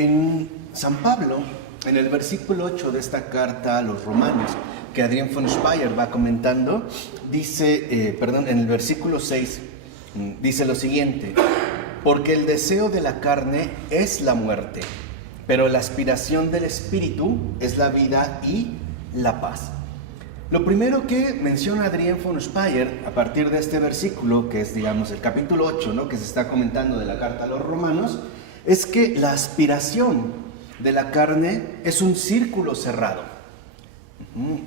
En San Pablo, en el versículo 8 de esta carta a los romanos, que Adrián von Speyer va comentando, dice, en el versículo 6, dice lo siguiente: porque el deseo de la carne es la muerte, pero la aspiración del espíritu es la vida y la paz. Lo primero que menciona Adrián von Speyer a partir de este versículo, que es, digamos, el capítulo 8, ¿no?, que se está comentando de la carta a los romanos, es que la aspiración de la carne es un círculo cerrado.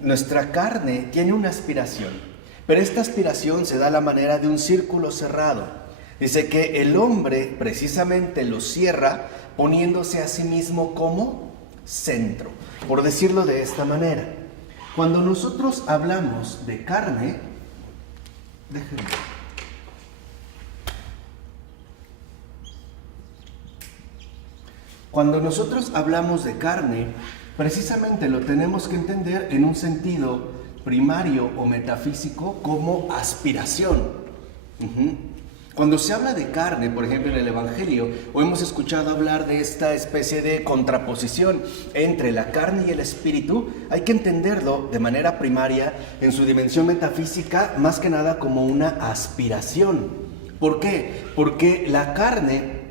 Nuestra carne tiene una aspiración, pero esta aspiración se da a la manera de un círculo cerrado. Dice que el hombre precisamente lo cierra poniéndose a sí mismo como centro, por decirlo de esta manera. Cuando nosotros hablamos de carne, precisamente lo tenemos que entender en un sentido primario o metafísico como aspiración. Cuando se habla de carne, por ejemplo en el Evangelio, o hemos escuchado hablar de esta especie de contraposición entre la carne y el espíritu, hay que entenderlo de manera primaria en su dimensión metafísica, más que nada como una aspiración. ¿Por qué? Porque la carne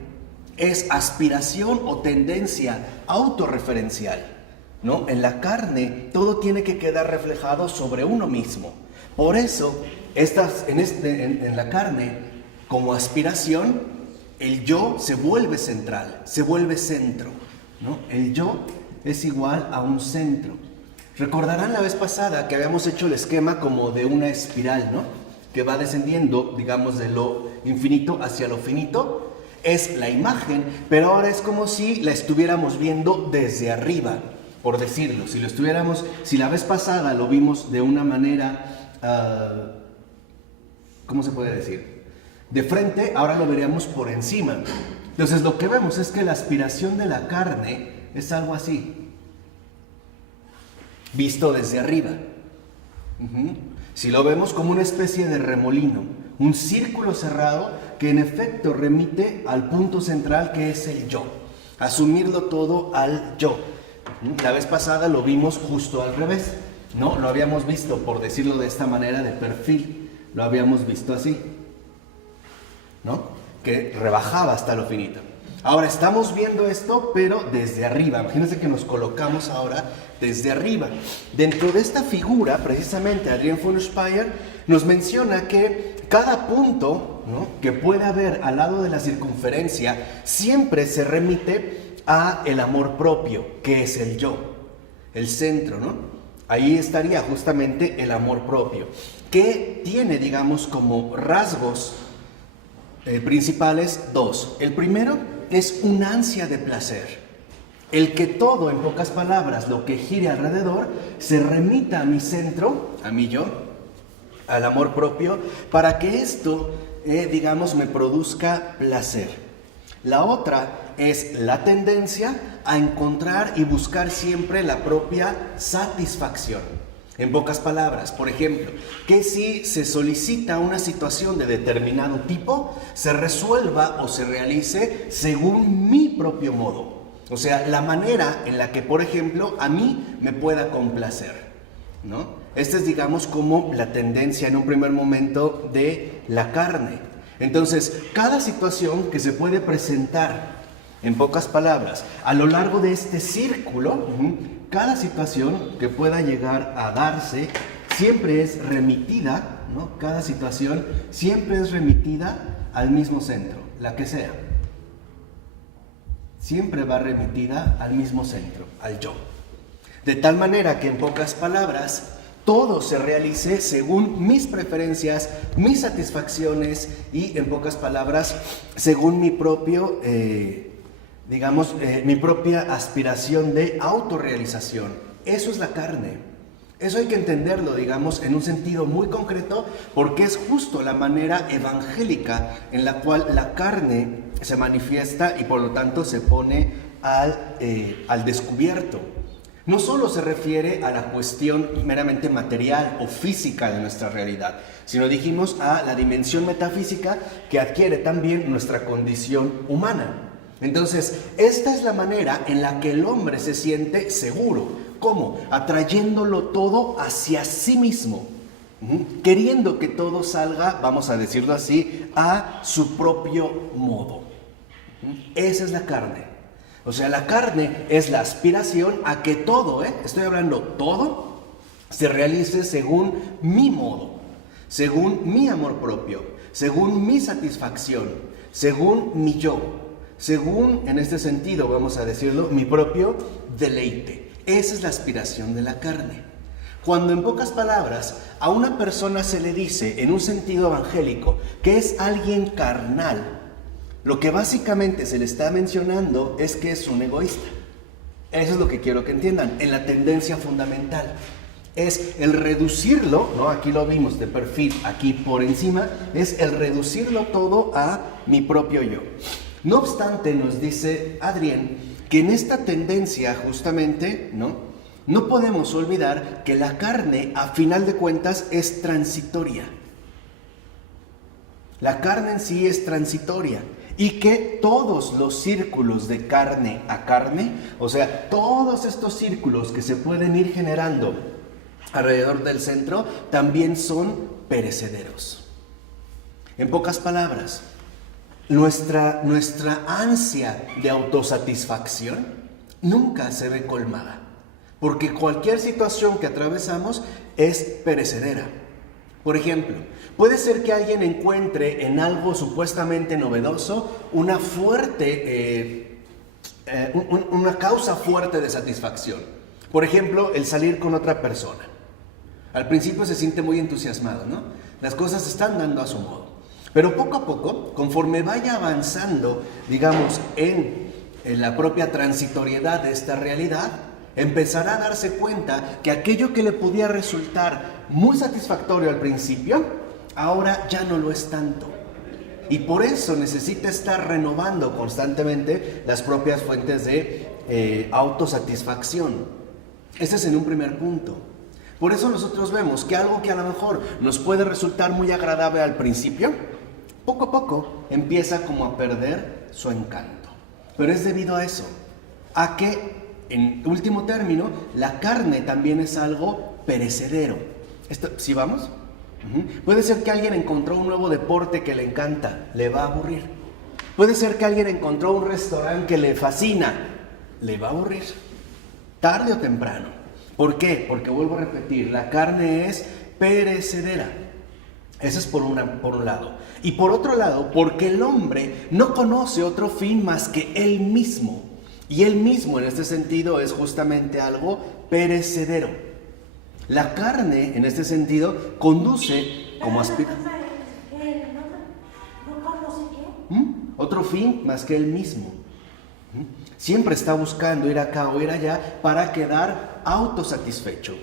es aspiración o tendencia autorreferencial, ¿no? En la carne todo tiene que quedar reflejado sobre uno mismo. Por eso, en la carne, como aspiración, el yo se vuelve central, se vuelve centro, ¿no? El yo es igual a un centro. Recordarán la vez pasada que habíamos hecho el esquema como de una espiral, ¿no?, que va descendiendo, digamos, de lo infinito hacia lo finito. Es la imagen, pero ahora es como si la estuviéramos viendo desde arriba, por decirlo. Si la vez pasada lo vimos de una manera, ¿cómo se puede decir?, de frente, ahora lo veríamos por encima. Entonces lo que vemos es que la aspiración de la carne es algo así, visto desde arriba. Si lo vemos como una especie de remolino, un círculo cerrado que en efecto remite al punto central, que es el yo, asumirlo todo al yo. La vez pasada lo vimos justo al revés, ¿no? Lo habíamos visto, por decirlo de esta manera, de perfil, lo habíamos visto así, ¿no?, que rebajaba hasta lo finito. Ahora estamos viendo esto, pero desde arriba. Imagínense que nos colocamos ahora desde arriba. Dentro de esta figura, precisamente, Adrián von Speyer nos menciona que cada punto, ¿no?, que puede haber al lado de la circunferencia siempre se remite a el amor propio, que es el yo, el centro, ¿no? Ahí estaría justamente el amor propio, que tiene, digamos, como rasgos principales dos. El primero es un ansia de placer, el que todo, en pocas palabras, lo que gire alrededor se remita a mi centro, a mi yo, al amor propio, para que esto, digamos, me produzca placer. La otra es la tendencia a encontrar y buscar siempre la propia satisfacción. En pocas palabras, por ejemplo, que si se solicita una situación de determinado tipo, se resuelva o se realice según mi propio modo. O sea, la manera en la que, por ejemplo, a mí me pueda complacer, ¿no? Esta es, digamos, como la tendencia en un primer momento de la carne. Entonces, cada situación que se puede presentar, en pocas palabras, a lo largo de este círculo, cada situación que pueda llegar a darse siempre es remitida, ¿no? Cada situación siempre es remitida al mismo centro, la que sea. Siempre va remitida al mismo centro, al yo. De tal manera que, en pocas palabras, todo se realice según mis preferencias, mis satisfacciones y, en pocas palabras, según mi propio, mi propia aspiración de autorrealización. Eso es la carne. Eso hay que entenderlo, digamos, en un sentido muy concreto, porque es justo la manera evangélica en la cual la carne se manifiesta y por lo tanto se pone al descubierto. No solo se refiere a la cuestión meramente material o física de nuestra realidad, sino dijimos a la dimensión metafísica que adquiere también nuestra condición humana. Entonces, esta es la manera en la que el hombre se siente seguro. ¿Cómo? Atrayéndolo todo hacia sí mismo. Queriendo que todo salga, vamos a decirlo así, a su propio modo. Esa es la carne. O sea, la carne es la aspiración a que todo, estoy hablando todo, se realice según mi modo, según mi amor propio, según mi satisfacción, según mi yo, según, en este sentido, vamos a decirlo, mi propio deleite. Esa es la aspiración de la carne. Cuando en pocas palabras a una persona se le dice, en un sentido evangélico, que es alguien carnal, lo que básicamente se le está mencionando es que es un egoísta. Eso es lo que quiero que entiendan, en la tendencia fundamental. Es el reducirlo, ¿no? Aquí lo vimos de perfil, aquí por encima, es el reducirlo todo a mi propio yo. No obstante, nos dice Adrián, que en esta tendencia justamente, no podemos olvidar que la carne, a final de cuentas, es transitoria. La carne en sí es transitoria. Y que todos los círculos de carne a carne, o sea, todos estos círculos que se pueden ir generando alrededor del centro, también son perecederos. En pocas palabras, nuestra ansia de autosatisfacción nunca se ve colmada, porque cualquier situación que atravesamos es perecedera. Por ejemplo, puede ser que alguien encuentre en algo supuestamente novedoso una causa fuerte de satisfacción. Por ejemplo, el salir con otra persona. Al principio se siente muy entusiasmado, ¿no? Las cosas se están dando a su modo. Pero poco a poco, conforme vaya avanzando, digamos, en la propia transitoriedad de esta realidad, empezará a darse cuenta que aquello que le podía resultar muy satisfactorio al principio, ahora ya no lo es tanto. Y por eso necesita estar renovando constantemente las propias fuentes de autosatisfacción. Ese es en un primer punto. Por eso nosotros vemos que algo que a lo mejor nos puede resultar muy agradable al principio, poco a poco empieza como a perder su encanto. Pero es debido a eso, a que en último término, la carne también es algo perecedero. ¿Sí vamos? Puede ser que alguien encontró un nuevo deporte que le encanta, le va a aburrir. Puede ser que alguien encontró un restaurante que le fascina, le va a aburrir. Tarde o temprano. ¿Por qué? Porque vuelvo a repetir, la carne es perecedera. Eso es por un lado. Y por otro lado, porque el hombre no conoce otro fin más que él mismo. Y él mismo, en este sentido, es justamente algo perecedero. La carne, en este sentido, conduce como aspiración. Otro fin más que él mismo. Siempre está buscando ir acá o ir allá para quedar autosatisfecho,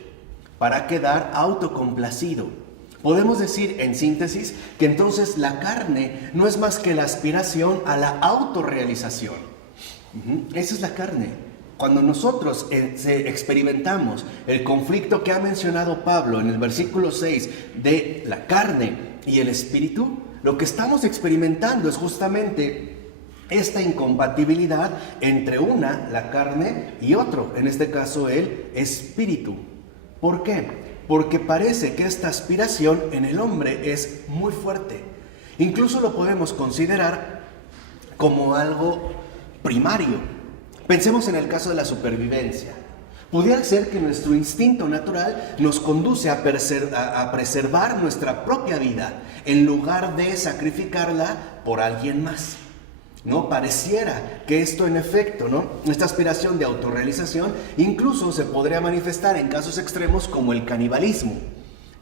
para quedar autocomplacido. Podemos decir, en síntesis, que entonces la carne no es más que la aspiración a la autorrealización. Esa es la carne. Cuando nosotros experimentamos el conflicto que ha mencionado Pablo en el versículo 6 de la carne y el espíritu, lo que estamos experimentando es justamente esta incompatibilidad entre la carne, y otro, en este caso el espíritu. ¿Por qué? Porque parece que esta aspiración en el hombre es muy fuerte. Incluso lo podemos considerar como algo primario. Pensemos en el caso de la supervivencia. Pudiera ser que nuestro instinto natural nos conduce a preservar nuestra propia vida en lugar de sacrificarla por alguien más. ¿No? Pareciera que esto en efecto, ¿no? Esta aspiración de autorrealización incluso se podría manifestar en casos extremos como el canibalismo.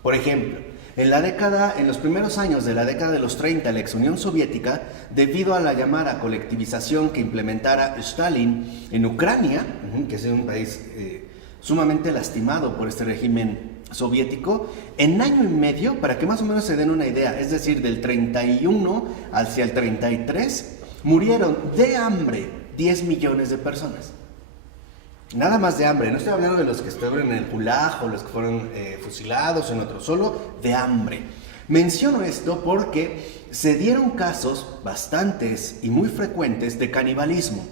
Por ejemplo, en los primeros años de la década de los 30, la ex Unión Soviética, debido a la llamada colectivización que implementara Stalin en Ucrania, que es un país sumamente lastimado por este régimen soviético, en año y medio, para que más o menos se den una idea, es decir, del 31 hacia el 33, murieron de hambre 10 millones de personas. Nada más de hambre, no estoy hablando de los que estuvieron en el Gulag o los que fueron fusilados en otro, solo de hambre. Menciono esto porque se dieron casos bastantes y muy frecuentes de canibalismo,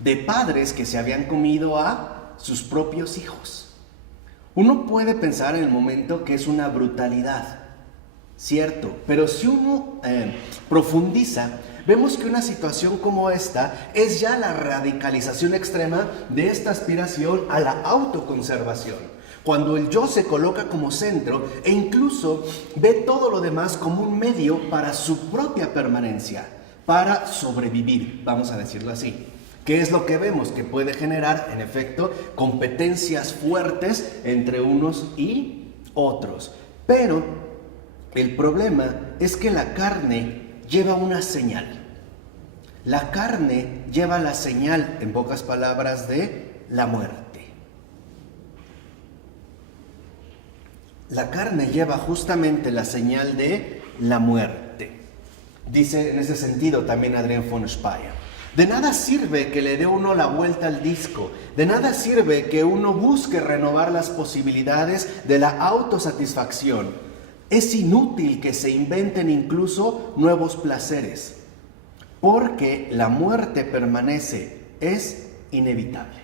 de padres que se habían comido a sus propios hijos. Uno puede pensar en el momento que es una brutalidad, cierto, pero si uno profundiza, vemos que una situación como esta es ya la radicalización extrema de esta aspiración a la autoconservación. Cuando el yo se coloca como centro e incluso ve todo lo demás como un medio para su propia permanencia, para sobrevivir, vamos a decirlo así. ¿Qué es lo que vemos? Que puede generar, en efecto, competencias fuertes entre unos y otros. Pero el problema es que la carne lleva una señal. La carne lleva la señal, en pocas palabras, de la muerte. La carne lleva justamente la señal de la muerte. Dice en ese sentido también Adrian von Speyer: de nada sirve que le dé uno la vuelta al disco, de nada sirve que uno busque renovar las posibilidades de la autosatisfacción. Es inútil que se inventen incluso nuevos placeres, porque la muerte permanece, es inevitable.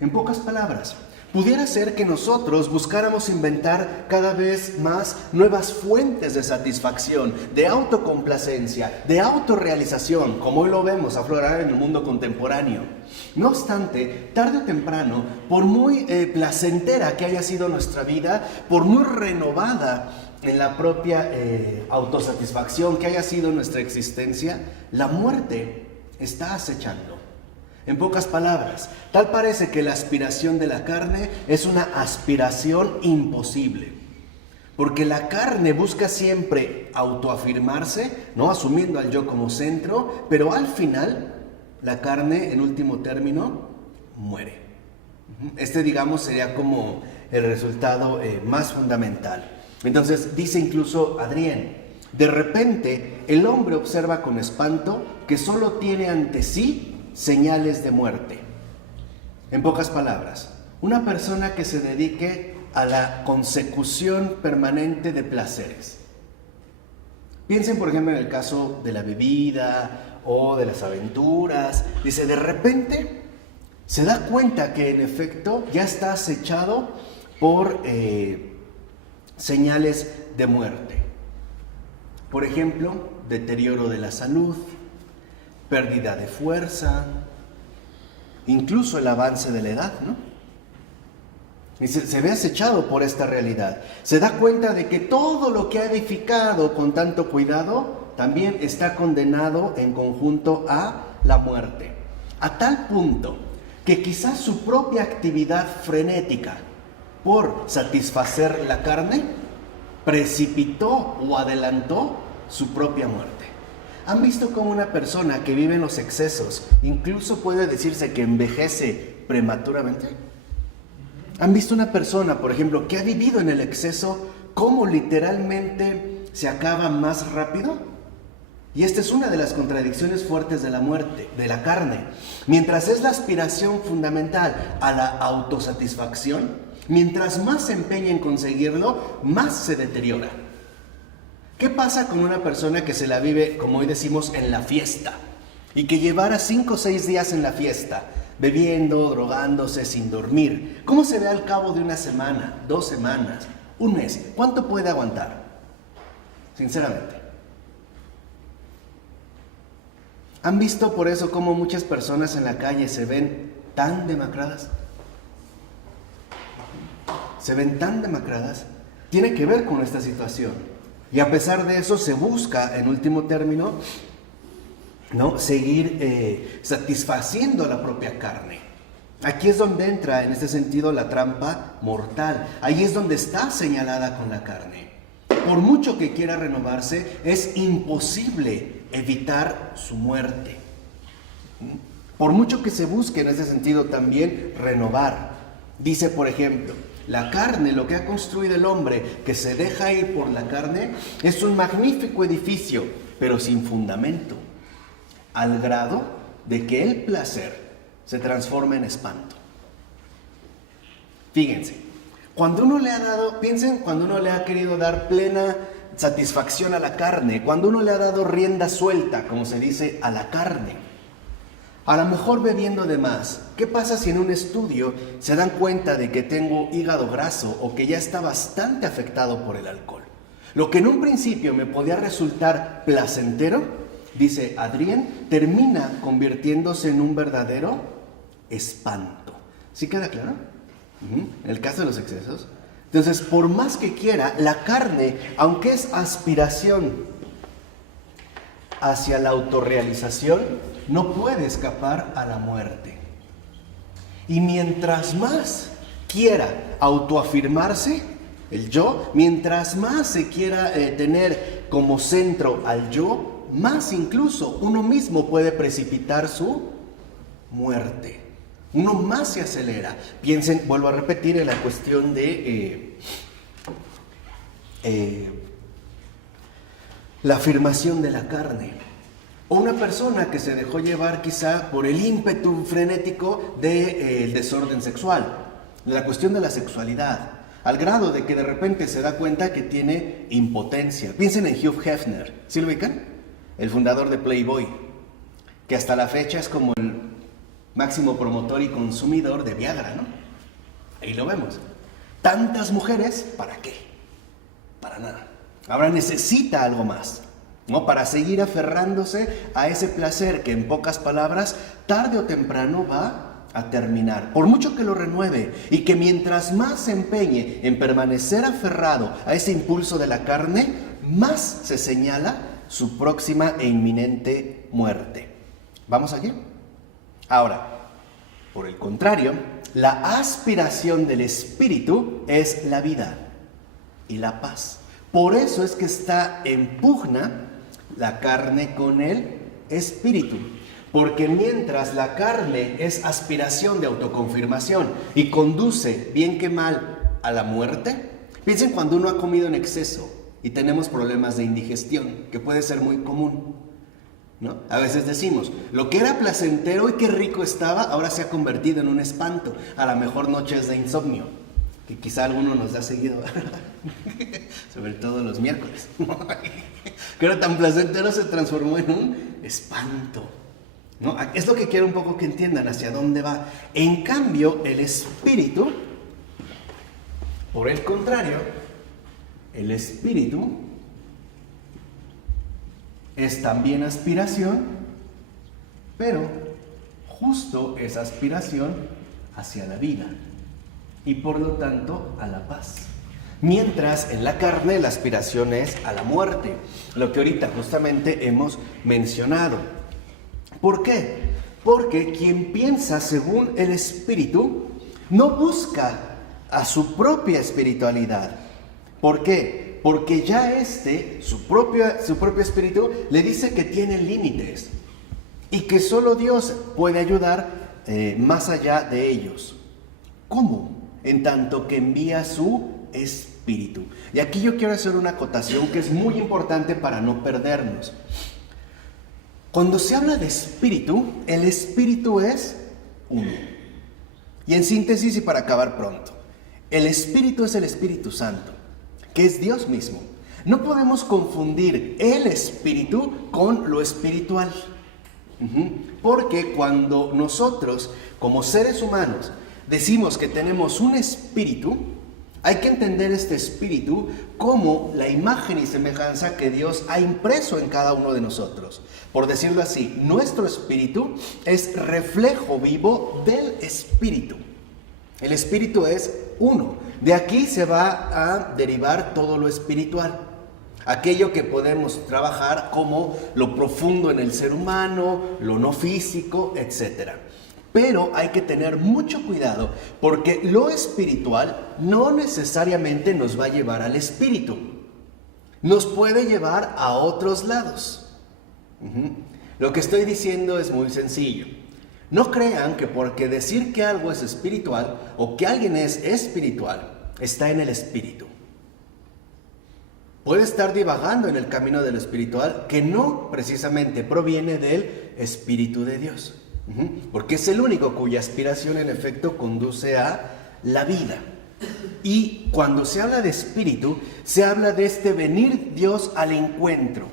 En pocas palabras, pudiera ser que nosotros buscáramos inventar cada vez más nuevas fuentes de satisfacción, de autocomplacencia, de autorrealización, como hoy lo vemos aflorar en el mundo contemporáneo. No obstante, tarde o temprano, por muy placentera que haya sido nuestra vida, por muy renovada en la propia autosatisfacción que haya sido nuestra existencia, la muerte está acechando. En pocas palabras, tal parece que la aspiración de la carne es una aspiración imposible, porque la carne busca siempre autoafirmarse, ¿no? Asumiendo al yo como centro, pero al final la carne, en último término, muere. Este, digamos, sería como el resultado más fundamental. Entonces, dice incluso Adrien: de repente el hombre observa con espanto que solo tiene ante sí señales de muerte. En pocas palabras, una persona que se dedique a la consecución permanente de placeres. Piensen, por ejemplo, en el caso de la bebida o de las aventuras. Dice, de repente se da cuenta que en efecto ya está acechado por señales de muerte. Por ejemplo, deterioro de la salud, pérdida de fuerza, incluso el avance de la edad, ¿no? Y se ve acechado por esta realidad. Se da cuenta de que todo lo que ha edificado con tanto cuidado también está condenado en conjunto a la muerte. A tal punto que quizás su propia actividad frenética por satisfacer la carne precipitó o adelantó su propia muerte. ¿Han visto cómo una persona que vive en los excesos incluso puede decirse que envejece prematuramente? ¿Han visto una persona, por ejemplo, que ha vivido en el exceso, cómo literalmente se acaba más rápido? Y esta es una de las contradicciones fuertes de la muerte, de la carne. Mientras es la aspiración fundamental a la autosatisfacción, mientras más se empeña en conseguirlo, más se deteriora. ¿Qué pasa con una persona que se la vive, como hoy decimos, en la fiesta? Y que llevara 5 o 6 días en la fiesta, bebiendo, drogándose, sin dormir. ¿Cómo se ve al cabo de una semana, 2 semanas, un mes? ¿Cuánto puede aguantar? Sinceramente. ¿Han visto por eso cómo muchas personas en la calle se ven tan demacradas? Se ven tan demacradas. Tiene que ver con esta situación. Y a pesar de eso se busca, en último término, ¿no?, seguir satisfaciendo a la propia carne. Aquí es donde entra, en este sentido, la trampa mortal. Ahí es donde está señalada con la carne. Por mucho que quiera renovarse, es imposible evitar su muerte. Por mucho que se busque, en ese sentido, también renovar. Dice, por ejemplo, la carne, lo que ha construido el hombre, que se deja ir por la carne, es un magnífico edificio, pero sin fundamento, al grado de que el placer se transforma en espanto. Fíjense, Cuando uno le ha dado, piensen, cuando uno le ha querido dar plena satisfacción a la carne, cuando uno le ha dado rienda suelta, como se dice, a la carne. A lo mejor bebiendo de más. ¿Qué pasa si en un estudio se dan cuenta de que tengo hígado graso o que ya está bastante afectado por el alcohol? Lo que en un principio me podía resultar placentero, dice Adrien, termina convirtiéndose en un verdadero espanto. ¿Sí queda claro? En el caso de los excesos. Entonces, por más que quiera, la carne, aunque es aspiración hacia la autorrealización, no puede escapar a la muerte. Y mientras más quiera autoafirmarse, el yo, mientras más se quiera tener como centro al yo, más incluso uno mismo puede precipitar su muerte. Uno más se acelera. Piensen, vuelvo a repetir, en la cuestión de la afirmación de la carne. O una persona que se dejó llevar quizá por el ímpetu frenético del desorden sexual, de la cuestión de la sexualidad, al grado de que de repente se da cuenta que tiene impotencia. Piensen en Hugh Hefner, ¿sí lo ubican? El fundador de Playboy, que hasta la fecha es como el máximo promotor y consumidor de Viagra, ¿no? Ahí lo vemos. Tantas mujeres, ¿para qué? Para nada. Ahora necesita algo más, ¿no? Para seguir aferrándose a ese placer que, en pocas palabras, tarde o temprano va a terminar. Por mucho que lo renueve y que mientras más se empeñe en permanecer aferrado a ese impulso de la carne, más se señala su próxima e inminente muerte. ¿Vamos aquí? Ahora, por el contrario, la aspiración del espíritu es la vida y la paz. Por eso es que está en pugna la carne con el espíritu. Porque mientras la carne es aspiración de autoconfirmación y conduce, bien que mal, a la muerte, piensen cuando uno ha comido en exceso y tenemos problemas de indigestión, que puede ser muy común, ¿no? A veces decimos, lo que era placentero y qué rico estaba, ahora se ha convertido en un espanto. A lo mejor noches de insomnio, que quizá alguno nos ha seguido, sobre todo los miércoles, que era tan placentero se transformó en un espanto, ¿no? Es lo que quiero un poco que entiendan hacia dónde va. En cambio, el espíritu, por el contrario, el espíritu es también aspiración, pero justo es aspiración hacia la vida y por lo tanto a la paz. Mientras en la carne la aspiración es a la muerte, lo que ahorita justamente hemos mencionado. ¿Por qué? Porque quien piensa según el espíritu no busca a su propia espiritualidad. ¿Por qué? Porque ya su propio espíritu le dice que tiene límites y que solo Dios puede ayudar más allá de ellos. ¿Cómo? En tanto que envía su espíritu. Y aquí yo quiero hacer una acotación que es muy importante para no perdernos. Cuando se habla de espíritu, el espíritu es uno. Y en síntesis y para acabar pronto, el espíritu es el Espíritu Santo, que es Dios mismo. No podemos confundir el espíritu con lo espiritual. Porque cuando nosotros, como seres humanos, decimos que tenemos un espíritu, hay que entender este espíritu como la imagen y semejanza que Dios ha impreso en cada uno de nosotros. Por decirlo así, nuestro espíritu es reflejo vivo del espíritu. El espíritu es uno. De aquí se va a derivar todo lo espiritual. Aquello que podemos trabajar como lo profundo en el ser humano, lo no físico, etc. Pero hay que tener mucho cuidado porque lo espiritual no necesariamente nos va a llevar al espíritu. Nos puede llevar a otros lados. Lo que estoy diciendo es muy sencillo. No crean que porque decir que algo es espiritual o que alguien es espiritual, está en el espíritu. Puede estar divagando en el camino de lo espiritual que no precisamente proviene del Espíritu de Dios. Porque es el único cuya aspiración en efecto conduce a la vida. Y cuando se habla de espíritu, se habla de este venir Dios al encuentro.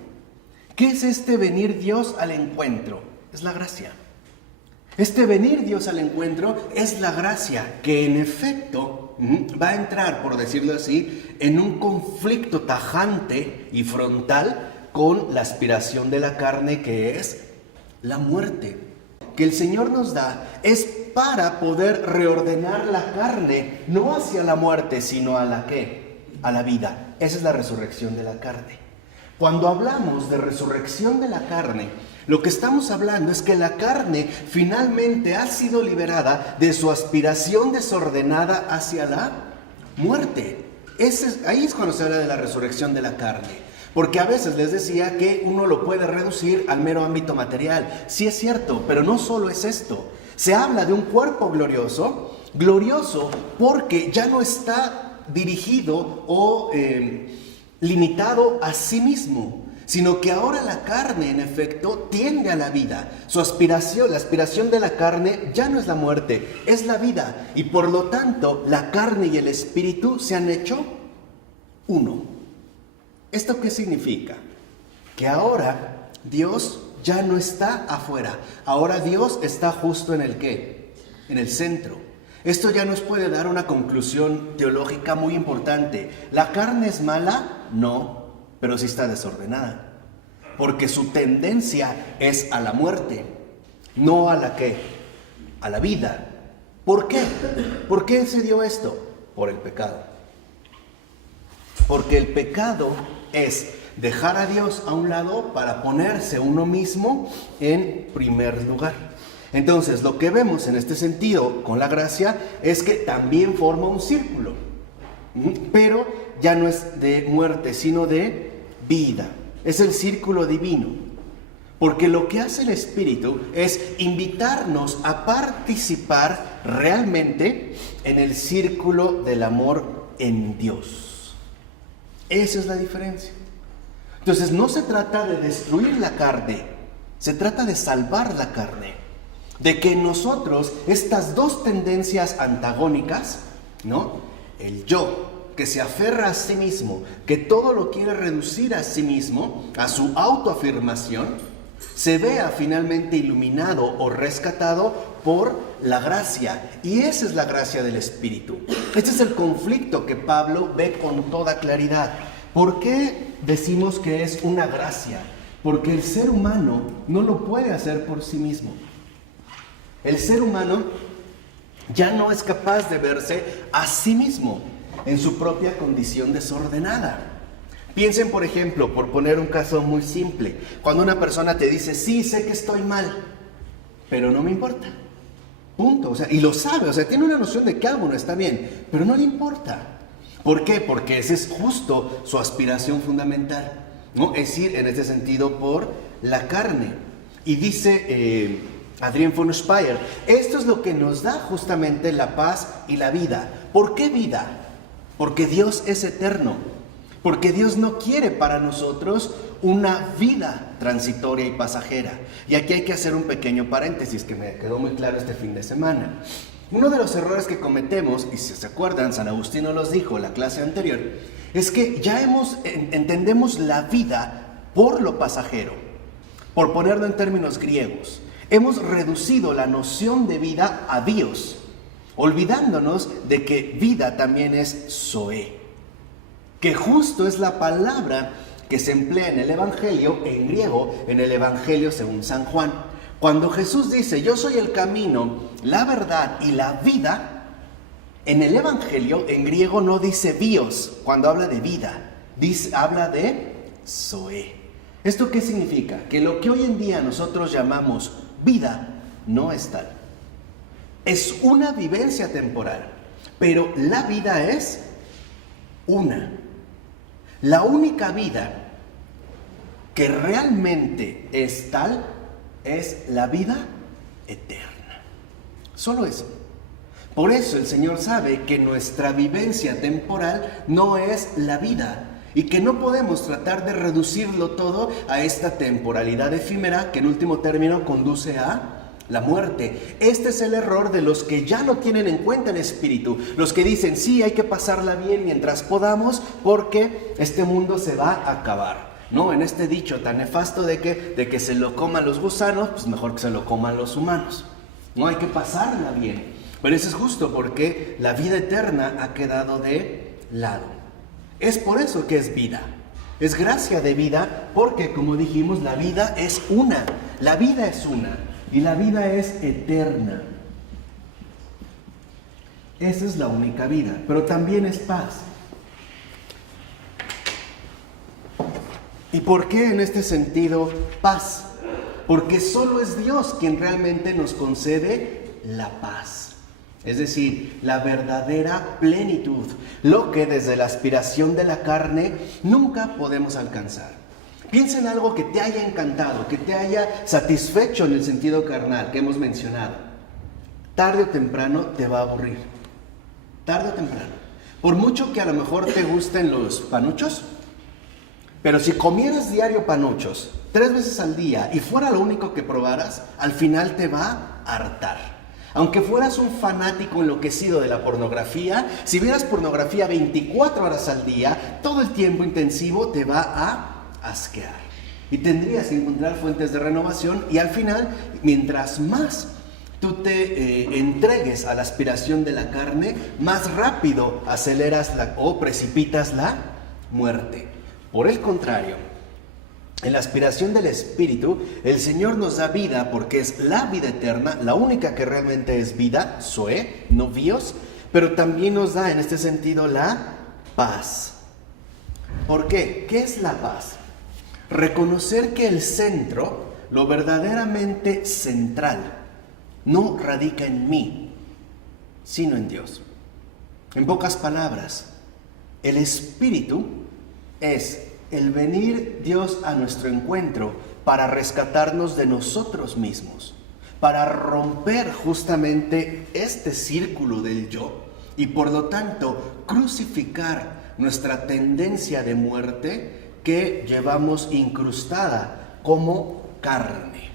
¿Qué es este venir Dios al encuentro? Es la gracia. Este venir Dios al encuentro es la gracia que en efecto va a entrar, por decirlo así, en un conflicto tajante y frontal con la aspiración de la carne, que es la muerte. Que el Señor nos da es para poder reordenar la carne, no hacia la muerte, sino a la ¿qué? A la vida. Esa es la resurrección de la carne. Cuando hablamos de resurrección de la carne, lo que estamos hablando es que la carne finalmente ha sido liberada de su aspiración desordenada hacia la muerte. Ahí es cuando se habla de la resurrección de la carne. Porque a veces les decía que uno lo puede reducir al mero ámbito material. Sí es cierto, pero no solo es esto. Se habla de un cuerpo glorioso, glorioso porque ya no está dirigido o limitado a sí mismo, sino que ahora la carne, en efecto, tiende a la vida. Su aspiración, la aspiración de la carne ya no es la muerte, es la vida. Y por lo tanto, la carne y el espíritu se han hecho uno. ¿Esto qué significa? Que ahora Dios ya no está afuera. Ahora Dios está justo en el ¿qué? En el centro. Esto ya nos puede dar una conclusión teológica muy importante. ¿La carne es mala? No, pero sí está desordenada. Porque su tendencia es a la muerte, no a la ¿qué? A la vida. ¿Por qué? ¿Por qué se dio esto? Por el pecado. Porque el pecado es dejar a Dios a un lado para ponerse uno mismo en primer lugar. Entonces, lo que vemos en este sentido con la gracia es que también forma un círculo, pero ya no es de muerte, sino de vida. Es el círculo divino. Porque lo que hace el Espíritu es invitarnos a participar realmente en el círculo del amor en Dios. Esa es la diferencia. Entonces no se trata de destruir la carne, se trata de salvar la carne. De que en nosotros estas dos tendencias antagónicas, ¿no? El yo, que se aferra a sí mismo, que todo lo quiere reducir a sí mismo, a su autoafirmación, se vea finalmente iluminado o rescatado por la gracia. Y esa es la gracia del Espíritu. Este es el conflicto que Pablo ve con toda claridad. ¿Por qué decimos que es una gracia? Porque el ser humano no lo puede hacer por sí mismo. El ser humano ya no es capaz de verse a sí mismo en su propia condición desordenada. Piensen, por ejemplo, por poner un caso muy simple, cuando una persona te dice, sí, sé que estoy mal, pero no me importa. Punto. O sea, y lo sabe, o sea, tiene una noción de que algo no está bien, pero no le importa. ¿Por qué? Porque ese es justo su aspiración fundamental, ¿no? Es ir, en este sentido, por la carne. Y dice Adrián von Speyer, esto es lo que nos da justamente la paz y la vida. ¿Por qué vida? Porque Dios es eterno. Porque Dios no quiere para nosotros una vida transitoria y pasajera. Y aquí hay que hacer un pequeño paréntesis que me quedó muy claro este fin de semana. Uno de los errores que cometemos, y si se acuerdan, San Agustín nos los dijo en la clase anterior, es que ya entendemos la vida por lo pasajero. Por ponerlo en términos griegos, hemos reducido la noción de vida a bios, olvidándonos de que vida también es zoe. Que justo es la palabra que se emplea en el Evangelio, en griego, en el Evangelio según San Juan. Cuando Jesús dice, yo soy el camino, la verdad y la vida, en el Evangelio, en griego no dice bios, cuando habla de vida, habla de zoe. ¿Esto qué significa? Que lo que hoy en día nosotros llamamos vida, no es tal. Es una vivencia temporal, pero la vida es una. La única vida que realmente es tal es la vida eterna. Solo eso. Por eso el Señor sabe que nuestra vivencia temporal no es la vida y que no podemos tratar de reducirlo todo a esta temporalidad efímera que en último término conduce a la muerte. Este es el error de los que ya no tienen en cuenta el espíritu, los que dicen, sí, hay que pasarla bien mientras podamos porque este mundo se va a acabar. No, en este dicho tan nefasto de que se lo coman los gusanos, pues mejor que se lo coman los humanos. No, hay que pasarla bien. Pero eso es justo porque la vida eterna ha quedado de lado. Es por eso que es vida. Es gracia de vida porque, como dijimos, la vida es una. La vida es una. Y la vida es eterna. Esa es la única vida. Pero también es paz. ¿Y por qué en este sentido paz? Porque solo es Dios quien realmente nos concede la paz. Es decir, la verdadera plenitud, lo que desde la aspiración de la carne nunca podemos alcanzar. Piensa en algo que te haya encantado, que te haya satisfecho en el sentido carnal que hemos mencionado. Tarde o temprano te va a aburrir. Tarde o temprano. Por mucho que a lo mejor te gusten los panuchos, pero si comieras diario panuchos 3 veces al día y fuera lo único que probaras, al final te va a hartar. Aunque fueras un fanático enloquecido de la pornografía, si vieras pornografía 24 horas al día, todo el tiempo intensivo te va a asquear. Y tendrías que encontrar fuentes de renovación y al final, mientras más tú te entregues a la aspiración de la carne, más rápido aceleras o precipitas la muerte. Por el contrario, en la aspiración del Espíritu, el Señor nos da vida porque es la vida eterna, la única que realmente es vida, zoe, no bios, pero también nos da en este sentido la paz. ¿Por qué? ¿Qué es la paz? Reconocer que el centro, lo verdaderamente central, no radica en mí, sino en Dios. En pocas palabras, el Espíritu es el venir Dios a nuestro encuentro para rescatarnos de nosotros mismos, para romper justamente este círculo del yo y por lo tanto crucificar nuestra tendencia de muerte que llevamos incrustada como carne.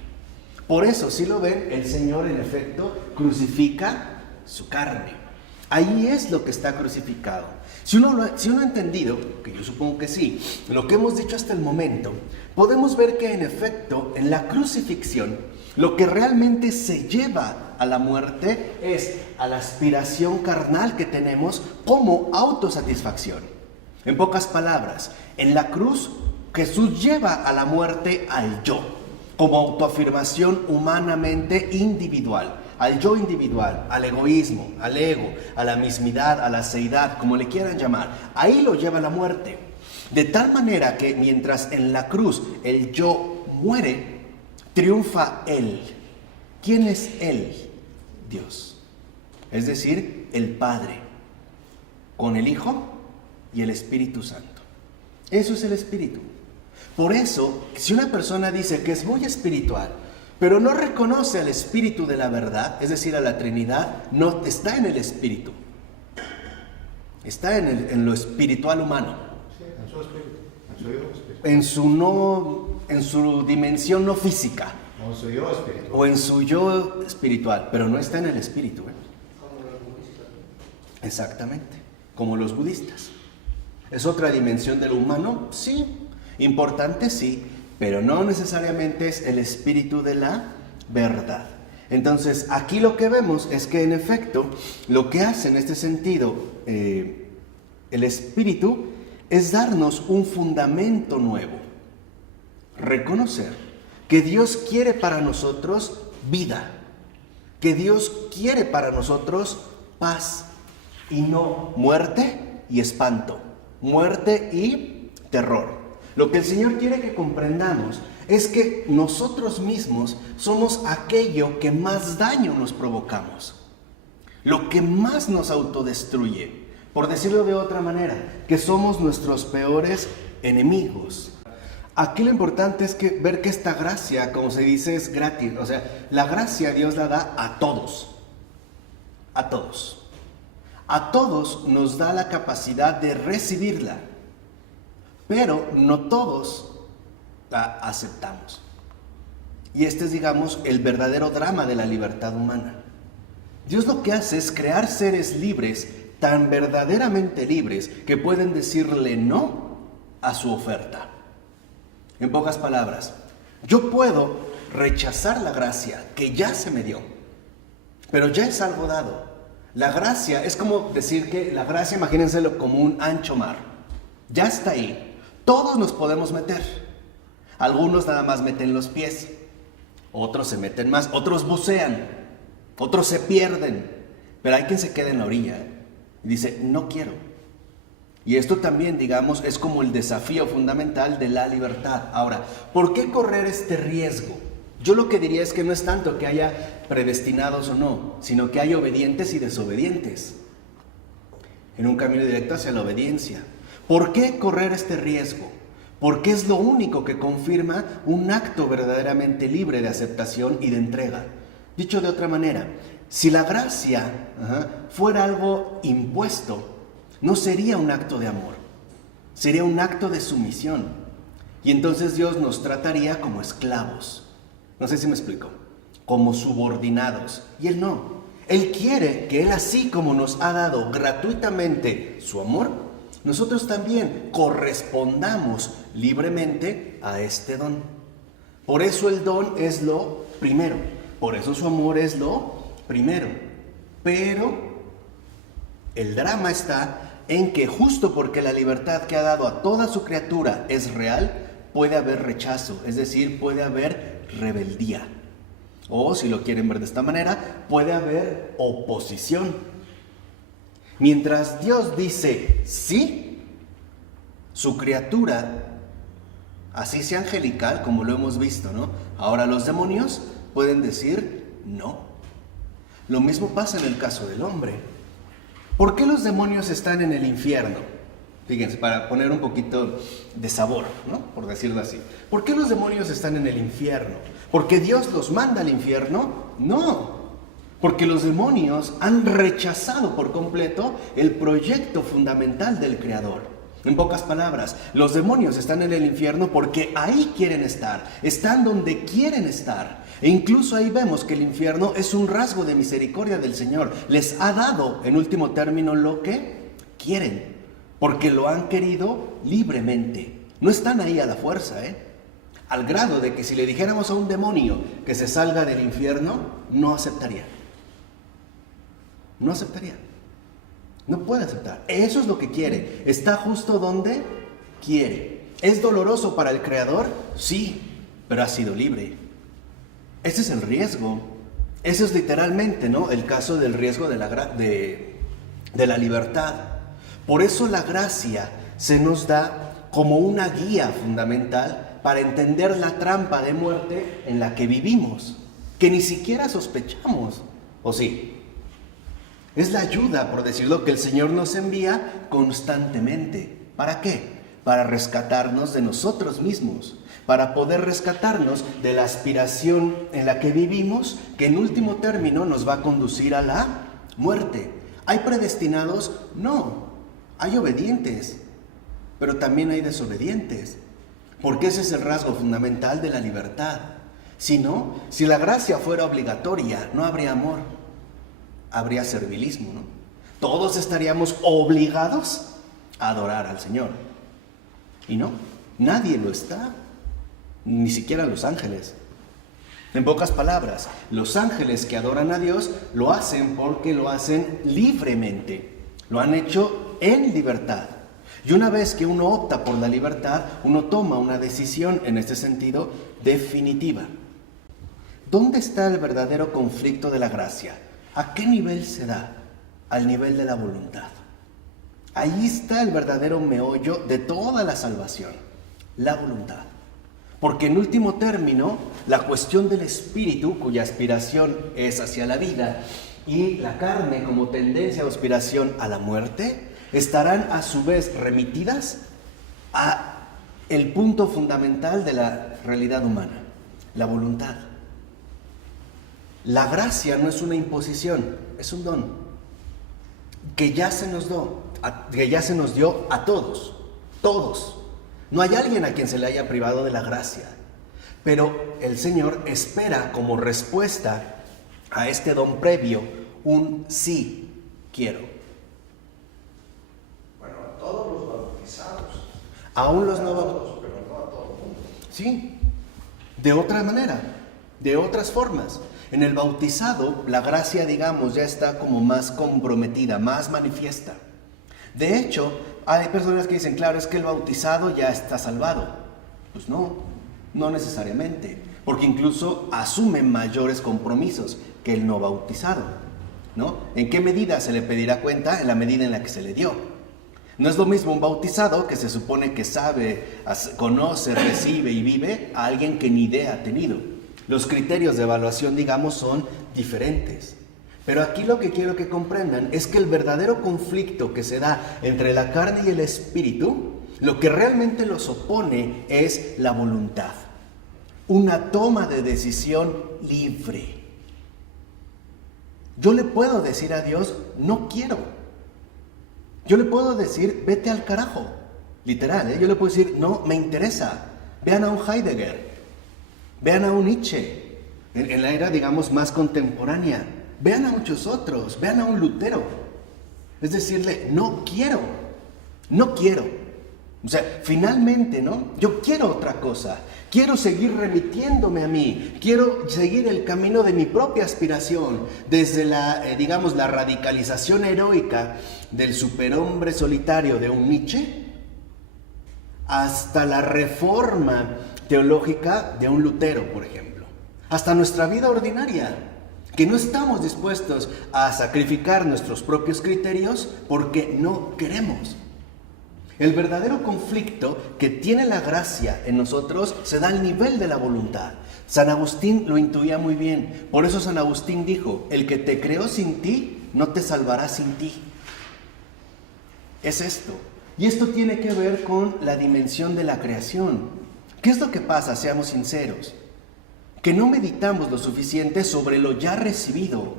Por eso, si lo ven, el Señor en efecto crucifica su carne. Ahí es lo que está crucificado. Si uno ha entendido, que yo supongo que sí, lo que hemos dicho hasta el momento, podemos ver que en efecto, en la crucifixión, lo que realmente se lleva a la muerte es a la aspiración carnal que tenemos como autosatisfacción. En pocas palabras, en la cruz, Jesús lleva a la muerte al yo, como autoafirmación humanamente individual. Al yo individual, al egoísmo, al ego, a la mismidad, a la seidad, como le quieran llamar. Ahí lo lleva la muerte. De tal manera que mientras en la cruz el yo muere, triunfa Él. ¿Quién es Él? Dios. Es decir, el Padre, con el Hijo y el Espíritu Santo. Eso es el Espíritu. Por eso, si una persona dice que es muy espiritual, pero no reconoce al Espíritu de la verdad, es decir, a la Trinidad, no está en el Espíritu. Está en lo espiritual humano. Sí, en su espíritu. En su dimensión no física. O en su yo espiritual. O en su yo espiritual, pero no está en el Espíritu. Como los budistas. Exactamente, como los budistas. ¿Es otra dimensión de lo humano? Sí. Importante, sí. Pero no necesariamente es el espíritu de la verdad. Entonces, aquí lo que vemos es que en efecto, lo que hace en este sentido el espíritu es darnos un fundamento nuevo. Reconocer que Dios quiere para nosotros vida, que Dios quiere para nosotros paz y no muerte y espanto, muerte y terror. Lo que el Señor quiere que comprendamos es que nosotros mismos somos aquello que más daño nos provocamos, lo que más nos autodestruye, por decirlo de otra manera, que somos nuestros peores enemigos. Aquí lo importante es ver que esta gracia, como se dice, es gratis. O sea, la gracia Dios la da a todos. A todos. A todos nos da la capacidad de recibirla. Pero no todos la aceptamos. Y este es, digamos, el verdadero drama de la libertad humana. Dios lo que hace es crear seres libres, tan verdaderamente libres, que pueden decirle no a su oferta. En pocas palabras, yo puedo rechazar la gracia que ya se me dio, pero ya es algo dado. La gracia es como decir que la gracia, imagínenselo como un ancho mar. Ya está ahí. Todos nos podemos meter. Algunos nada más meten los pies, otros se meten más, otros bucean, otros se pierden, pero hay quien se queda en la orilla y dice, no quiero. Y esto también, digamos, es como el desafío fundamental de la libertad. Ahora, ¿por qué correr este riesgo? Yo lo que diría es que no es tanto que haya predestinados o no, sino que hay obedientes y desobedientes en un camino directo hacia la obediencia. ¿Por qué correr este riesgo? Porque es lo único que confirma un acto verdaderamente libre de aceptación y de entrega. Dicho de otra manera, si la gracia fuera algo impuesto, no sería un acto de amor, sería un acto de sumisión. Y entonces Dios nos trataría como esclavos. No sé si me explico. Como subordinados. Y Él no. Él quiere que Él, así como nos ha dado gratuitamente su amor, nosotros también correspondamos libremente a este don. Por eso el don es lo primero. Por eso su amor es lo primero. Pero el drama está en que justo porque la libertad que ha dado a toda su criatura es real, puede haber rechazo, es decir, puede haber rebeldía. O, si lo quieren ver de esta manera, puede haber oposición. Mientras Dios dice sí, su criatura, así sea angelical, como lo hemos visto, ¿no? Ahora los demonios pueden decir no. Lo mismo pasa en el caso del hombre. ¿Por qué los demonios están en el infierno? Fíjense, para poner un poquito de sabor, ¿no? Por decirlo así. ¿Por qué los demonios están en el infierno? ¿Porque Dios los manda al infierno? No. Porque los demonios han rechazado por completo el proyecto fundamental del Creador. En pocas palabras, los demonios están en el infierno porque ahí quieren estar, están donde quieren estar. E incluso ahí vemos que el infierno es un rasgo de misericordia del Señor. Les ha dado, en último término, lo que quieren, porque lo han querido libremente. No están ahí a la fuerza, al grado de que si le dijéramos a un demonio que se salga del infierno, no aceptaría. No aceptaría. No puede aceptar. Eso es lo que quiere. Está justo donde quiere. ¿Es doloroso para el Creador? Sí, pero ha sido libre. Ese es el riesgo. Ese es literalmente, ¿no?, el caso del riesgo de la libertad. Por eso la gracia se nos da como una guía fundamental para entender la trampa de muerte en la que vivimos, que ni siquiera sospechamos, ¿o sí? Es la ayuda, por decirlo, que el Señor nos envía constantemente. ¿Para qué? Para rescatarnos de nosotros mismos, para poder rescatarnos de la aspiración en la que vivimos, que en último término nos va a conducir a la muerte. ¿Hay predestinados? No. Hay obedientes, pero también hay desobedientes, porque ese es el rasgo fundamental de la libertad. Si no, si la gracia fuera obligatoria, no habría amor, habría servilismo, ¿no? Todos estaríamos obligados a adorar al Señor. Y no, nadie lo está, ni siquiera los ángeles. En pocas palabras, los ángeles que adoran a Dios lo hacen porque lo hacen libremente, lo han hecho en libertad. Y una vez que uno opta por la libertad, uno toma una decisión en este sentido definitiva. ¿Dónde está el verdadero conflicto de la gracia? ¿A qué nivel se da? Al nivel de la voluntad. Ahí está el verdadero meollo de toda la salvación, la voluntad. Porque en último término, la cuestión del espíritu, cuya aspiración es hacia la vida, y la carne como tendencia o aspiración a la muerte, estarán a su vez remitidas a el punto fundamental de la realidad humana, la voluntad. La gracia no es una imposición, es un don que ya se nos dio a todos. No hay alguien a quien se le haya privado de la gracia. Pero el Señor espera como respuesta a este don previo un sí quiero. Bueno, a todos los bautizados. Aún los no A bautizados. todos, pero no a todo el mundo. Sí, de otra manera, de otras formas. En el bautizado, la gracia, digamos, ya está como más comprometida, más manifiesta. De hecho, hay personas que dicen, claro, es que el bautizado ya está salvado. Pues no necesariamente, porque incluso asume mayores compromisos que el no bautizado, ¿no? ¿En qué medida se le pedirá cuenta? En la medida en la que se le dio. No es lo mismo un bautizado que se supone que sabe, conoce, recibe y vive a alguien que ni idea ha tenido. Los criterios de evaluación, digamos, son diferentes. Pero aquí lo que quiero que comprendan es que el verdadero conflicto que se da entre la carne y el espíritu, lo que realmente los opone es la voluntad. Una toma de decisión libre. Yo le puedo decir a Dios, no quiero. Yo le puedo decir, vete al carajo. Literal, ¿eh? Yo le puedo decir, no me interesa. Vean a un Heidegger. Vean a un Nietzsche, en la era, digamos, más contemporánea. Vean a muchos otros, vean a un Lutero. Es decirle, no quiero. O sea, finalmente, ¿no? Yo quiero otra cosa. Quiero seguir remitiéndome a mí. Quiero seguir el camino de mi propia aspiración. Desde la radicalización heroica del superhombre solitario de un Nietzsche hasta la reforma teológica de un Lutero, por ejemplo, hasta nuestra vida ordinaria, que no estamos dispuestos a sacrificar nuestros propios criterios porque no queremos. El verdadero conflicto que tiene la gracia en nosotros se da al nivel de la voluntad. San Agustín lo intuía muy bien, por eso San Agustín dijo, el que te creó sin ti, no te salvará sin ti. Es esto, y esto tiene que ver con la dimensión de la creación. ¿Qué es lo que pasa? Seamos sinceros. Que no meditamos lo suficiente sobre lo ya recibido.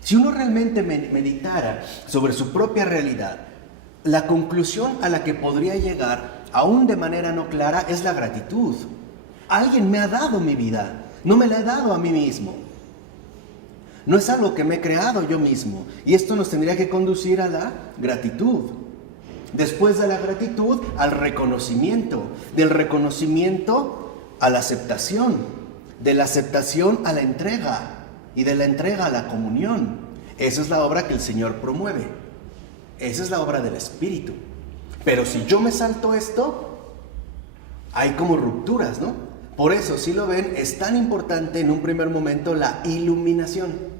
Si uno realmente meditara sobre su propia realidad, la conclusión a la que podría llegar, aún de manera no clara, es la gratitud. Alguien me ha dado mi vida, no me la he dado a mí mismo. No es algo que me he creado yo mismo. Y esto nos tendría que conducir a la gratitud. Después de la gratitud, al reconocimiento. Del reconocimiento a la aceptación. De la aceptación a la entrega. Y de la entrega a la comunión. Esa es la obra que el Señor promueve. Esa es la obra del Espíritu. Pero si yo me salto esto, hay como rupturas, ¿no? Por eso, si lo ven, es tan importante en un primer momento la iluminación.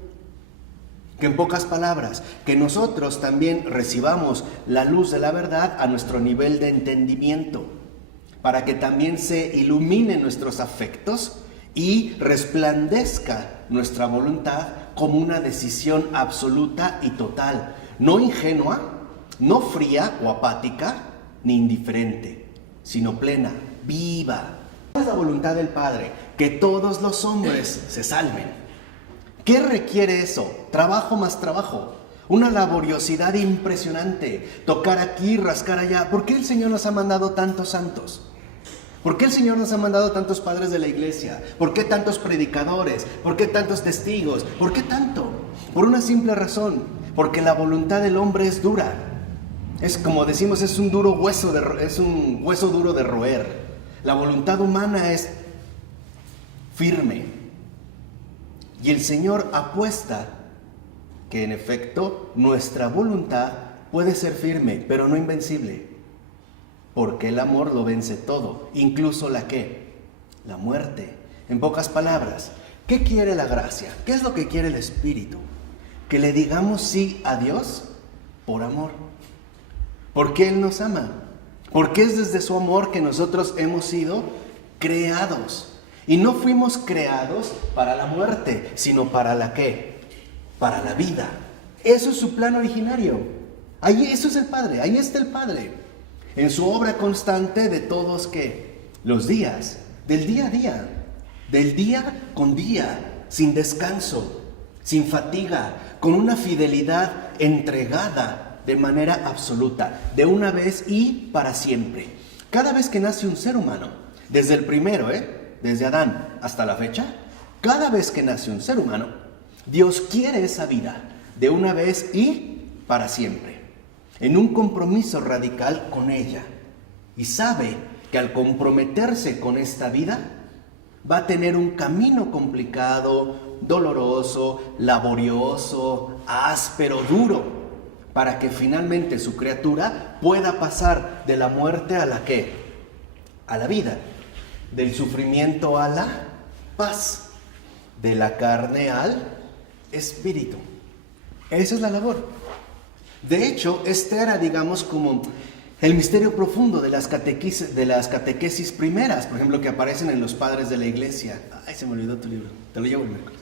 Que en pocas palabras, que nosotros también recibamos la luz de la verdad a nuestro nivel de entendimiento, para que también se iluminen nuestros afectos y resplandezca nuestra voluntad como una decisión absoluta y total, no ingenua, no fría o apática, ni indiferente, sino plena, viva. ¿Cuál es la voluntad del Padre? Que todos los hombres se salven. ¿Qué requiere eso? Trabajo más trabajo, una laboriosidad impresionante, tocar aquí, rascar allá. ¿Por qué el Señor nos ha mandado tantos santos? ¿Por qué el Señor nos ha mandado tantos padres de la iglesia? ¿Por qué tantos predicadores? ¿Por qué tantos testigos? ¿Por qué tanto? Por una simple razón, porque la voluntad del hombre es dura. Es como decimos, es un hueso duro de roer. La voluntad humana es firme. Y el Señor apuesta que en efecto nuestra voluntad puede ser firme, pero no invencible. Porque el amor lo vence todo, incluso la muerte. En pocas palabras, ¿qué quiere la gracia? ¿Qué es lo que quiere el Espíritu? Que le digamos sí a Dios por amor. Porque Él nos ama. Porque es desde su amor que nosotros hemos sido creados. Y no fuimos creados para la muerte, sino para la ¿qué? Para la vida. Eso es su plan originario. Ahí, eso es el Padre, ahí está el Padre. En su obra constante de todos ¿qué? Los días, del día a día, del día con día, sin descanso, sin fatiga, con una fidelidad entregada de manera absoluta, de una vez y para siempre. Cada vez que nace un ser humano, desde el primero, desde Adán hasta la fecha, cada vez que nace un ser humano, Dios quiere esa vida de una vez y para siempre, en un compromiso radical con ella. Y sabe que al comprometerse con esta vida, va a tener un camino complicado, doloroso, laborioso, áspero, duro, para que finalmente su criatura pueda pasar de la muerte a la ¿qué? A la vida, del sufrimiento a la paz, de la carne al espíritu. Esa es la labor. De hecho, este era, digamos, como el misterio profundo de las catequesis primeras, por ejemplo, que aparecen en los padres de la iglesia. Ay, se me olvidó tu libro, te lo llevo el miércoles.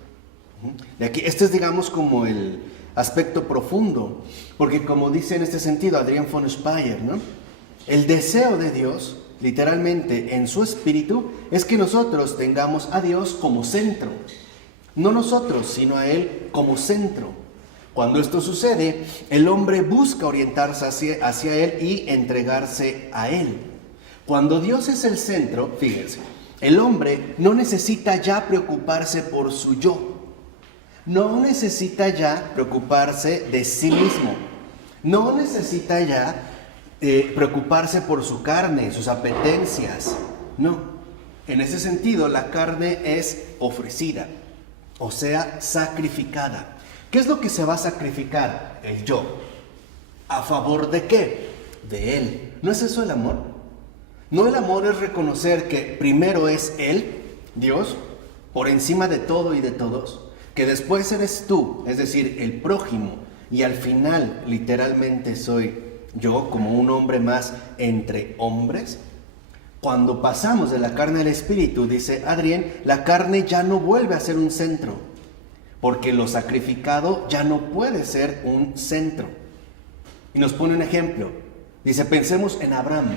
De aquí, este es, digamos, como el aspecto profundo, porque como dice en este sentido Adrián von Speyer, ¿no? El deseo de Dios, literalmente en su espíritu, es que nosotros tengamos a Dios como centro. No nosotros, sino a Él como centro. Cuando esto sucede, el hombre busca orientarse hacia Él y entregarse a Él. Cuando Dios es el centro, fíjense, el hombre no necesita ya preocuparse por su yo. No necesita ya preocuparse de sí mismo. No necesita ya preocuparse por su carne, sus apetencias. No. En ese sentido, la carne es ofrecida, o sea, sacrificada. ¿Qué es lo que se va a sacrificar? El yo. ¿A favor de qué? De Él. ¿No es eso el amor? ¿No el amor es reconocer que primero es Él, Dios, por encima de todo y de todos? Que después eres tú, es decir, el prójimo, y al final literalmente soy yo como un hombre más entre hombres. Cuando pasamos de la carne al espíritu, dice Adrián, la carne ya no vuelve a ser un centro, porque lo sacrificado ya no puede ser un centro. Y nos pone un ejemplo, dice, pensemos en Abraham.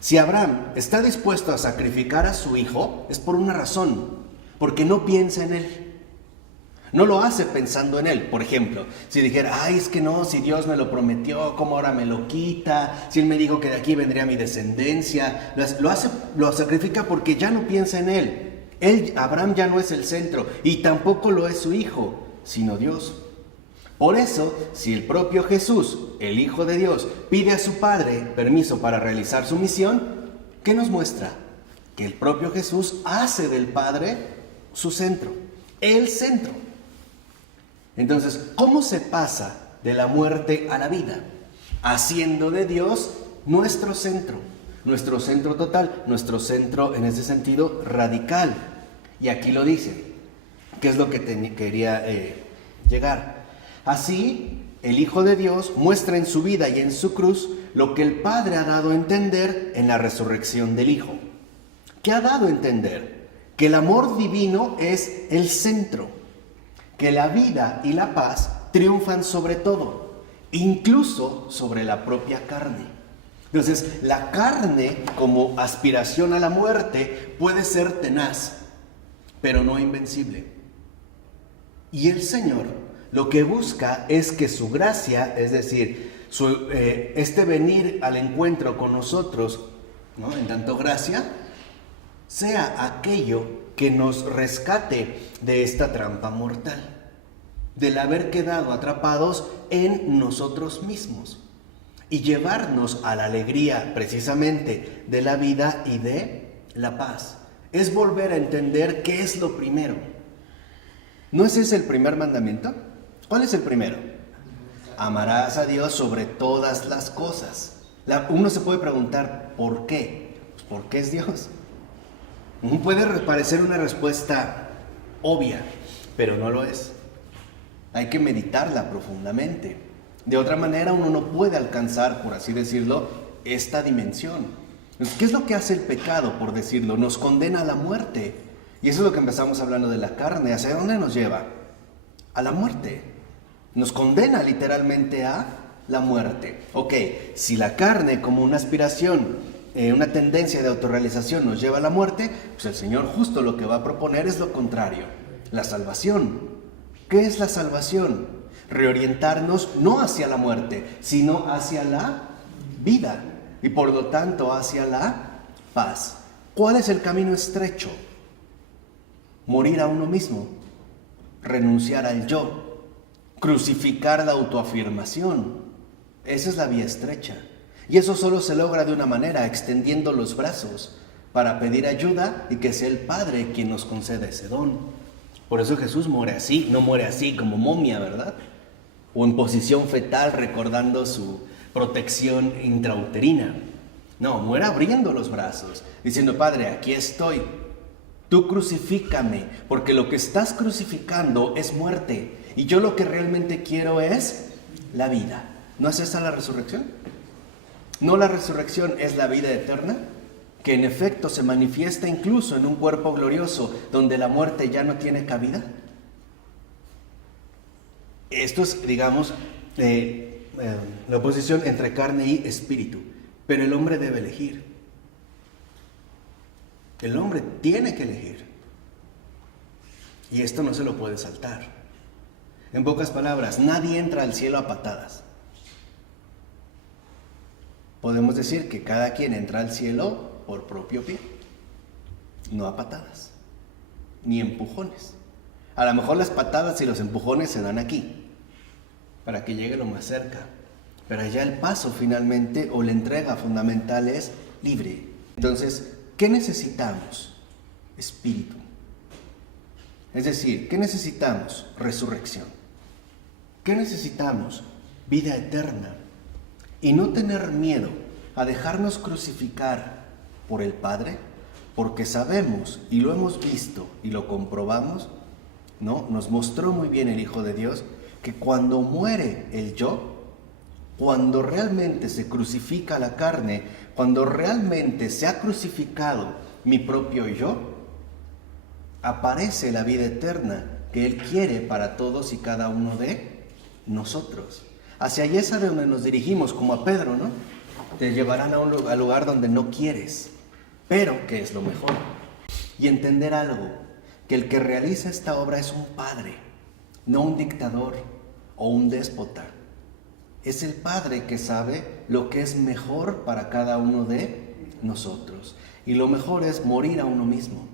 Si Abraham está dispuesto a sacrificar a su hijo, es por una razón, porque no piensa en él. No lo hace pensando en él. Por ejemplo, si dijera, ay, es que no, si Dios me lo prometió, ¿cómo ahora me lo quita? Si Él me dijo que de aquí vendría mi descendencia. Lo sacrifica porque ya no piensa en él. Abraham ya no es el centro y tampoco lo es su hijo, sino Dios. Por eso, si el propio Jesús, el Hijo de Dios, pide a su Padre permiso para realizar su misión, ¿qué nos muestra? Que el propio Jesús hace del Padre su centro, el centro. Entonces, ¿cómo se pasa de la muerte a la vida? Haciendo de Dios nuestro centro total, nuestro centro en ese sentido radical. Y aquí lo dice, que es lo que quería llegar. Así, el Hijo de Dios muestra en su vida y en su cruz lo que el Padre ha dado a entender en la resurrección del Hijo. ¿Qué ha dado a entender? Que el amor divino es el centro. Que la vida y la paz triunfan sobre todo, incluso sobre la propia carne. Entonces, la carne como aspiración a la muerte puede ser tenaz, pero no invencible. Y el Señor lo que busca es que su gracia, es decir, este venir al encuentro con nosotros, ¿no?, en tanto gracia, sea aquello que nos rescate de esta trampa mortal, del haber quedado atrapados en nosotros mismos y llevarnos a la alegría precisamente de la vida y de la paz. Es volver a entender qué es lo primero. ¿No es ese el primer mandamiento? ¿Cuál es el primero? Amarás a Dios sobre todas las cosas. Uno se puede preguntar, ¿por qué? Pues porque es Dios. Puede parecer una respuesta obvia, pero no lo es. Hay que meditarla profundamente. De otra manera uno no puede alcanzar, por así decirlo, esta dimensión. ¿Qué es lo que hace el pecado, por decirlo? Nos condena a la muerte. Y eso es lo que empezamos hablando de la carne. ¿Hacia dónde nos lleva? A la muerte. Nos condena literalmente a la muerte. Ok, si la carne como una aspiración, una tendencia de autorrealización nos lleva a la muerte, pues el Señor justo lo que va a proponer es lo contrario, la salvación. ¿Qué es la salvación? Reorientarnos no hacia la muerte, sino hacia la vida y por lo tanto hacia la paz. ¿Cuál es el camino estrecho? Morir a uno mismo, renunciar al yo, crucificar la autoafirmación. Esa es la vía estrecha. Y eso solo se logra de una manera, extendiendo los brazos para pedir ayuda y que sea el Padre quien nos conceda ese don. Por eso Jesús muere así, no muere así como momia, ¿verdad? O en posición fetal recordando su protección intrauterina. No, muere abriendo los brazos, diciendo: Padre, aquí estoy, tú crucifícame, porque lo que estás crucificando es muerte, y yo lo que realmente quiero es la vida. ¿No es esa la resurrección? ¿No la resurrección es la vida eterna? Que en efecto se manifiesta incluso en un cuerpo glorioso, donde la muerte ya no tiene cabida. Esto es, digamos, la oposición entre carne y espíritu. Pero el hombre debe elegir. El hombre tiene que elegir. Y esto no se lo puede saltar. En pocas palabras, nadie entra al cielo a patadas. Podemos decir que cada quien entra al cielo por propio pie, no a patadas, ni empujones. A lo mejor las patadas y los empujones se dan aquí, para que llegue lo más cerca. Pero allá el paso finalmente, o la entrega fundamental, es libre. Entonces, ¿qué necesitamos? Espíritu. Es decir, ¿qué necesitamos? Resurrección. ¿Qué necesitamos? Vida eterna. Y no tener miedo a dejarnos crucificar por el Padre, porque sabemos y lo hemos visto y lo comprobamos, ¿no? Nos mostró muy bien el Hijo de Dios que cuando muere el yo, cuando realmente se crucifica la carne, cuando realmente se ha crucificado mi propio yo, aparece la vida eterna que Él quiere para todos y cada uno de nosotros. Hacia allá es a donde nos dirigimos, como a Pedro, ¿no? Te llevarán a un lugar donde no quieres, pero que es lo mejor. Y entender algo, que el que realiza esta obra es un padre, no un dictador o un déspota. Es el Padre que sabe lo que es mejor para cada uno de nosotros. Y lo mejor es morir a uno mismo,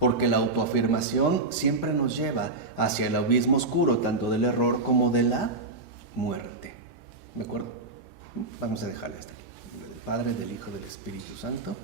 porque la autoafirmación siempre nos lleva hacia el abismo oscuro, tanto del error como de la muerte. ¿De acuerdo? Vamos a dejarle hasta aquí. Del Padre, del Hijo, del Espíritu Santo.